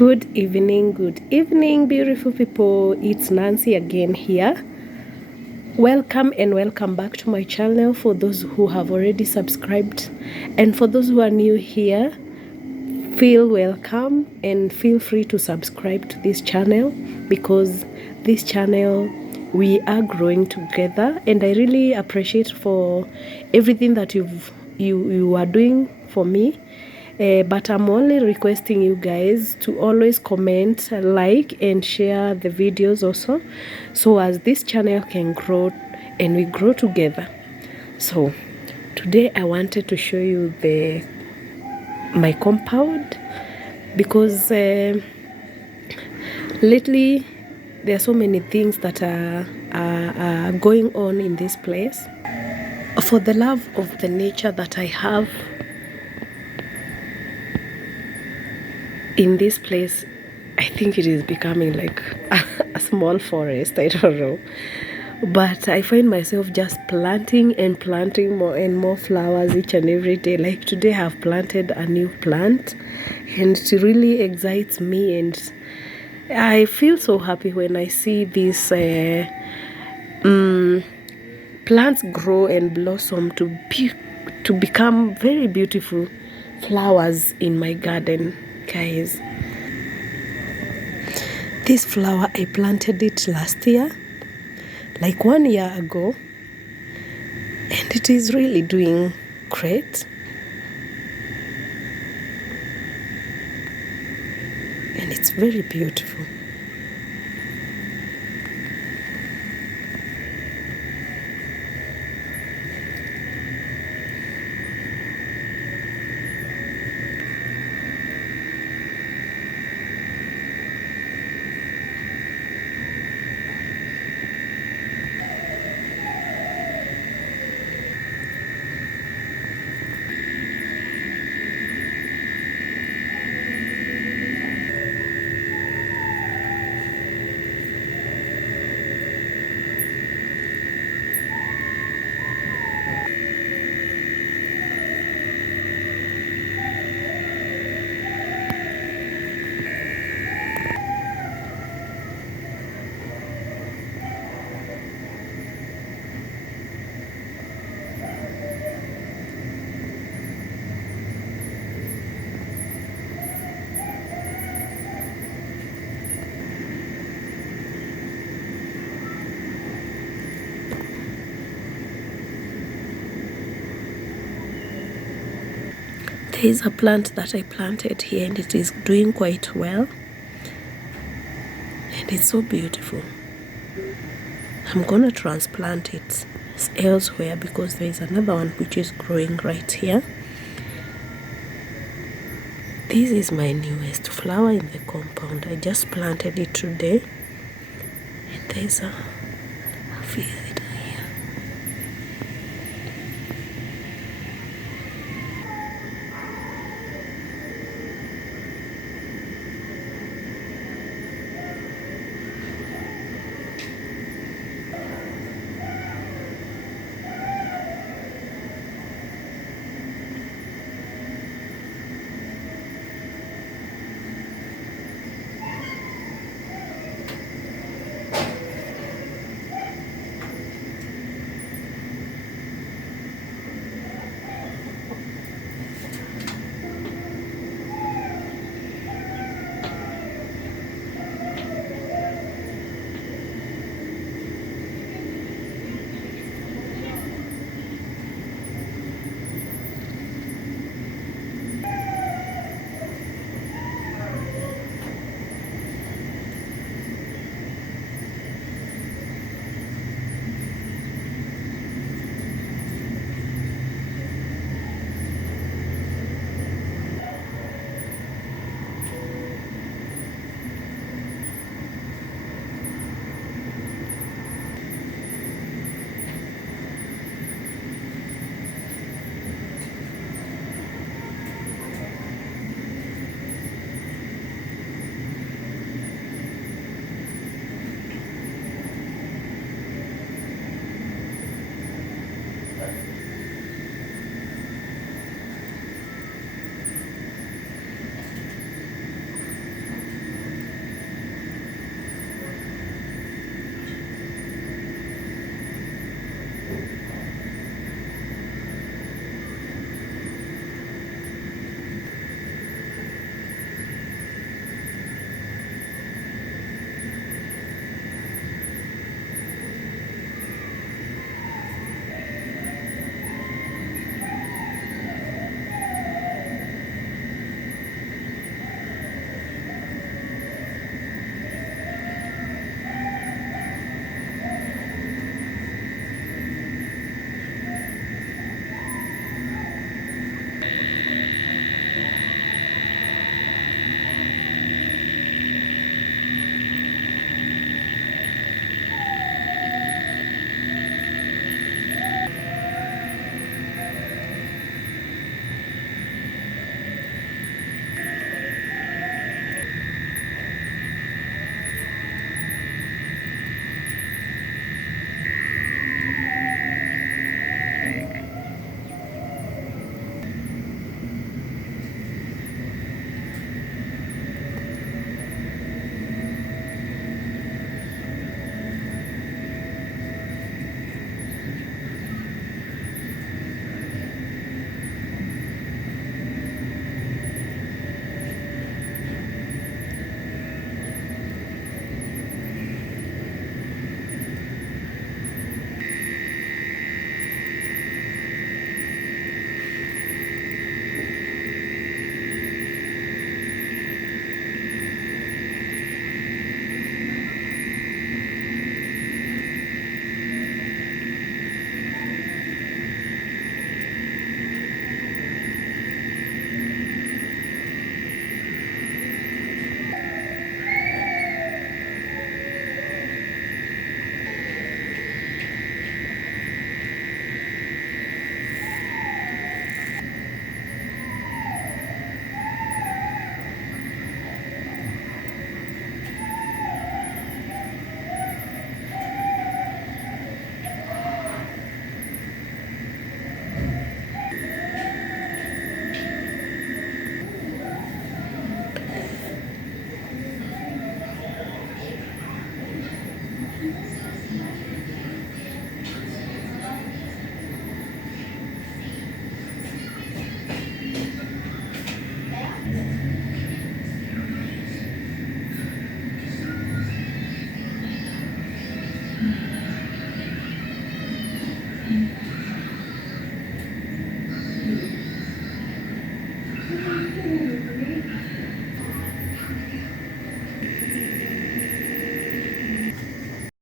Good evening, beautiful people. It's Nancy again here. Welcome and welcome back to my channel for those who have already subscribed, and for those who are new here, feel welcome and feel free to subscribe to this channel, because this channel we are growing together, and I really appreciate for everything that you are doing for me. But I'm only requesting you guys to always comment, like and share the videos also, so as this channel can grow and we grow together. So today I wanted to show you my compound, because lately there are so many things that are going on in this place. For the love of the nature that I have in this place, I think it is becoming like a small forest. I don't know, but I find myself just planting and planting more and more flowers each and every day. Like today I have planted a new plant, and it really excites me, and I feel so happy when I see these plants grow and blossom to become very beautiful flowers in my garden, guys. This flower, I planted it last year, like 1 year ago, and it is really doing great, and it's very beautiful. There is a plant that I planted here, and it is doing quite well, and it's so beautiful. I'm gonna transplant it elsewhere, because there is another one which is growing right here. This is my newest flower in the compound. I just planted it today, and there's a